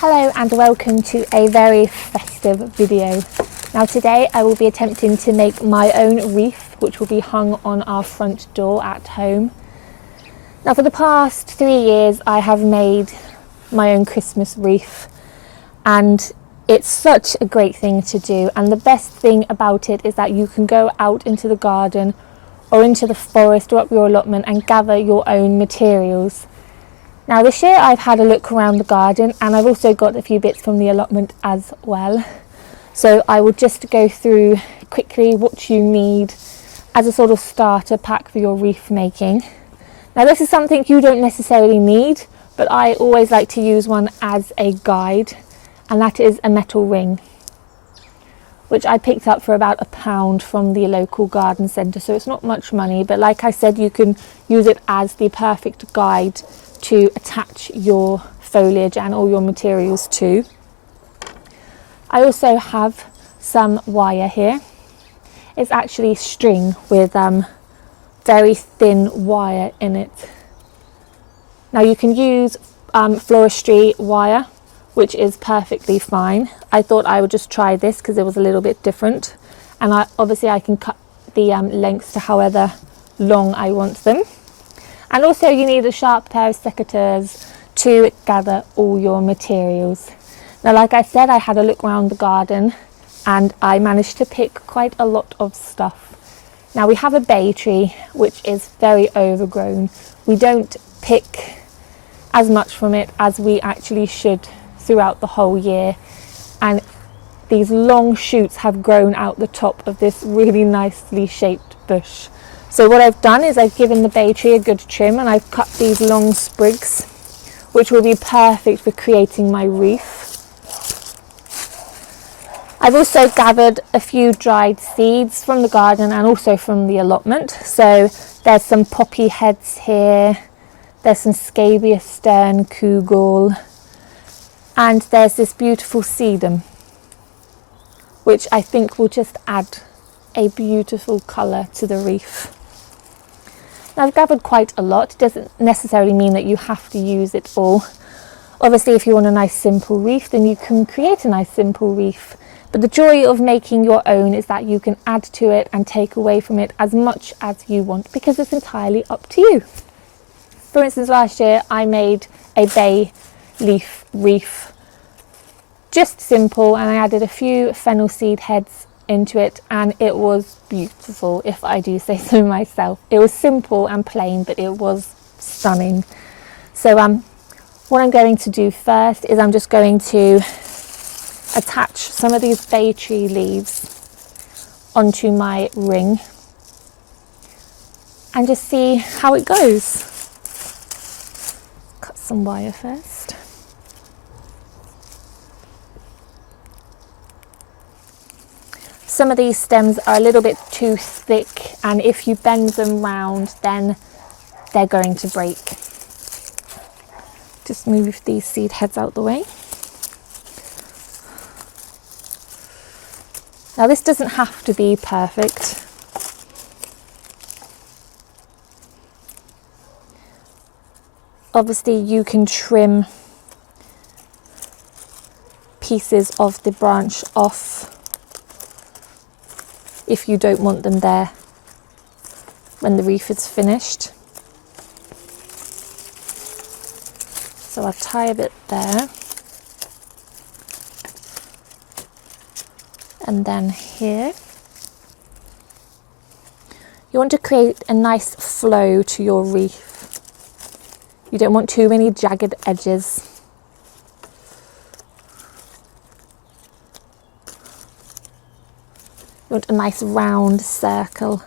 Hello and welcome to a very festive video. Now today I will be attempting to make my own wreath, which will be hung on our front door at home. Now for the past 3 years I have made my own Christmas wreath, and it's such a great thing to do, and the best thing about it is that you can go out into the garden or into the forest or up your allotment and gather your own materials. Now this year I've had a look around the garden and I've also got a few bits from the allotment as well. So I will just go through quickly what you need as a sort of starter pack for your wreath making. Now this is something you don't necessarily need, but I always like to use one as a guide, and that is a metal ring, which I picked up for about £1 from the local garden centre, so it's not much money, but like I said, you can use it as the perfect guide to attach your foliage and all your materials to. I also have some wire here. It's actually string with very thin wire in it. Now you can use floristry wire, which is perfectly fine. I thought I would just try this because it was a little bit different, and obviously I can cut the lengths to however long I want them. And also you need a sharp pair of secateurs to gather all your materials. Now like I said, I had a look around the garden and I managed to pick quite a lot of stuff. Now we have a bay tree which is very overgrown. We don't pick as much from it as we actually should throughout the whole year, and these long shoots have grown out the top of this really nicely shaped bush. So what I've done is I've given the bay tree a good trim and I've cut these long sprigs, which will be perfect for creating my wreath. I've also gathered a few dried seeds from the garden and also from the allotment. So there's some poppy heads here, there's some scabious stern kugel, and there's this beautiful sedum, which I think will just add a beautiful colour to the wreath. Now I've gathered quite a lot. It doesn't necessarily mean that you have to use it all. Obviously if you want a nice simple wreath, then you can create a nice simple wreath. But the joy of making your own is that you can add to it and take away from it as much as you want, because it's entirely up to you. For instance, last year I made a bay leaf wreath, just simple, and I added a few fennel seed heads into it, and it was beautiful, if I do say so myself. It was simple and plain, but it was stunning. So what I'm going to do first is I'm just going to attach some of these bay tree leaves onto my ring and just see how it goes. Cut some wire first. Some of these stems are a little bit too thick, and if you bend them round then they're going to break. Just move these seed heads out the way. Now this doesn't have to be perfect. Obviously you can trim pieces of the branch off if you don't want them there when the wreath is finished. So I'll tie a bit there, and then here. You want to create a nice flow to your wreath. You don't want too many jagged edges. You want a nice round circle.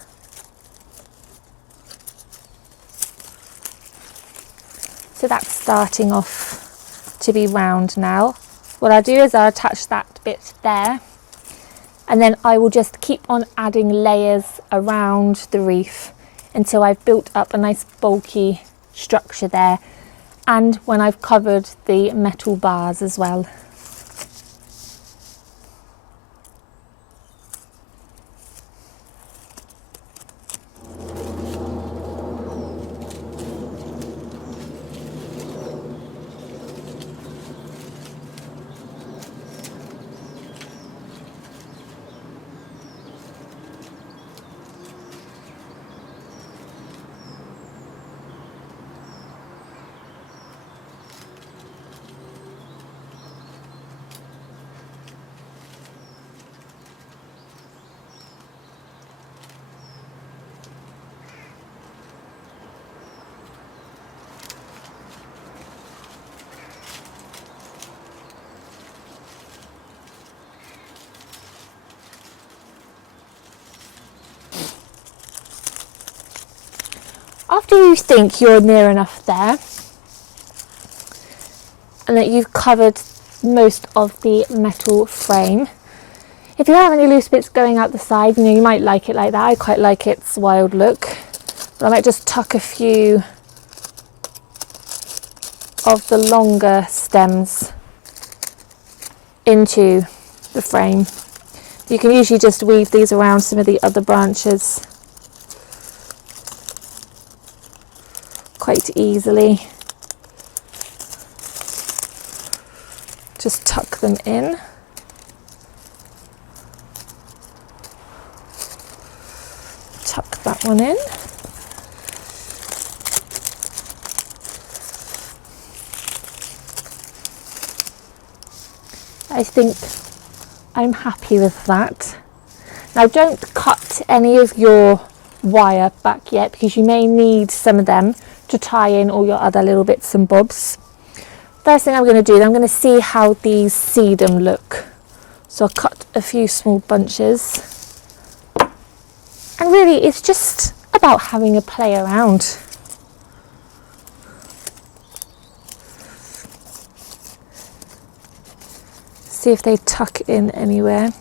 So that's starting off to be round now. What I'll do is I'll attach that bit there, and then I will just keep on adding layers around the wreath until I've built up a nice bulky structure there, and when I've covered the metal bars as well. After you think you're near enough there and that you've covered most of the metal frame, if you have any loose bits going out the side, you know, you might like it like that. I quite like its wild look. But I might just tuck a few of the longer stems into the frame. You can usually just weave these around some of the other branches quite easily. Just tuck them in. Tuck that one in. I think I'm happy with that. Now don't cut any of your wire back yet, because you may need some of them to tie in all your other little bits and bobs. First thing I'm going to do, I'm going to see how these sedum look. So I'll cut a few small bunches. And really it's just about having a play around. See if they tuck in anywhere.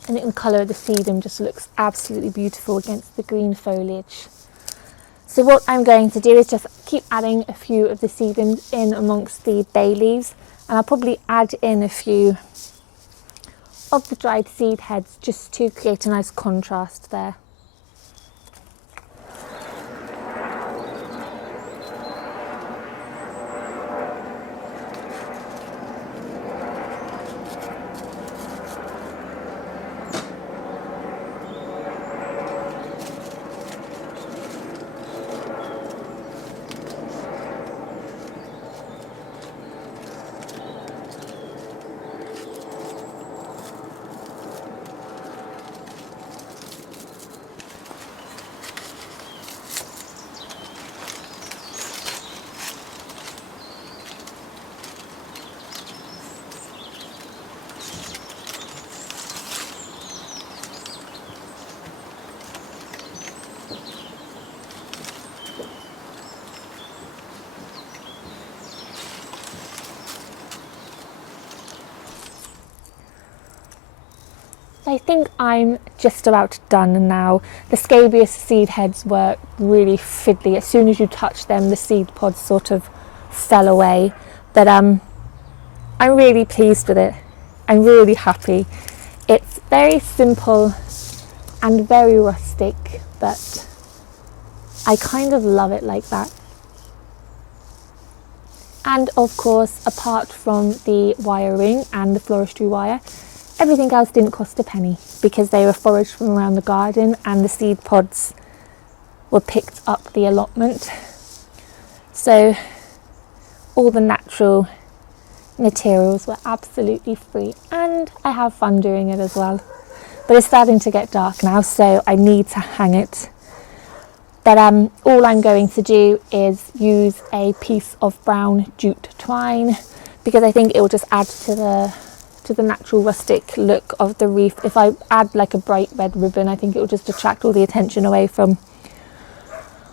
I think the colour of the sedum just looks absolutely beautiful against the green foliage. So what I'm going to do is just keep adding a few of the sedums in amongst the bay leaves, and I'll probably add in a few of the dried seed heads just to create a nice contrast there. I think I'm just about done now. The scabious seed heads were really fiddly. As soon as you touch them, the seed pods sort of fell away. But I'm really pleased with it. I'm really happy. It's very simple and very rustic, but I kind of love it like that. And of course, apart from the wiring and the floristry wire, everything else didn't cost a penny, because they were foraged from around the garden and the seed pods were picked up the allotment. So all the natural materials were absolutely free, and I have fun doing it as well. But it's starting to get dark now, so I need to hang it. But all I'm going to do is use a piece of brown jute twine, because I think it will just add to the natural rustic look of the wreath. If I add like a bright red ribbon, I think it will just attract all the attention away from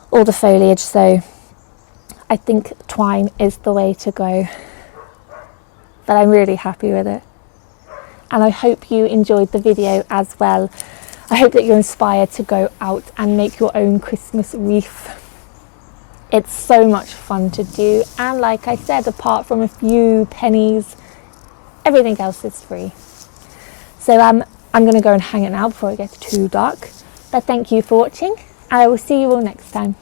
all the foliage. So I think twine is the way to go. But I'm really happy with it. And I hope you enjoyed the video as well. I hope that you're inspired to go out and make your own Christmas wreath. It's so much fun to do. And like I said, apart from a few pennies, everything else is free. So I'm going to go and hang it now before it gets too dark. But thank you for watching, and I will see you all next time.